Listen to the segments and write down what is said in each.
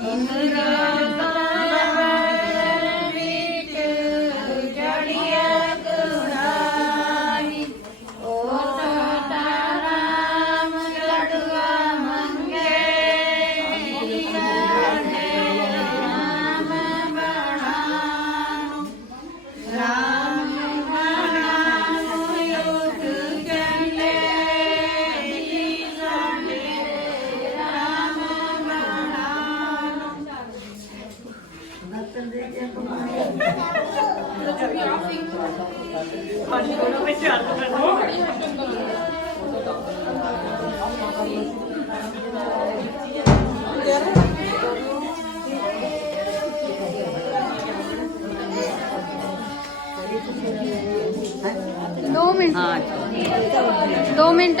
Oh, my God. 2 minute. ਹਾਂ। 2 minute.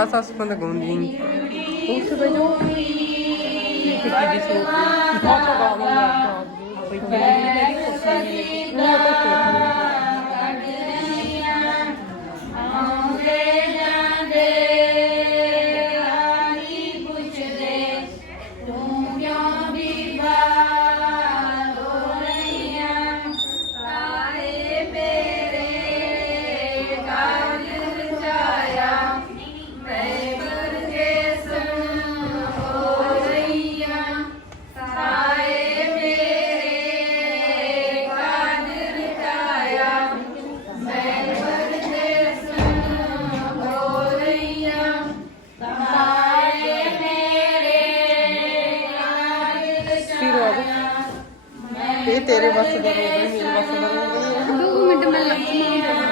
Teraz das von der Gondin. Guckst du bei dir? Ich bin die so. Ich hab sogar noch mal. Aber ich bin nicht so. Ich bin nicht so. Document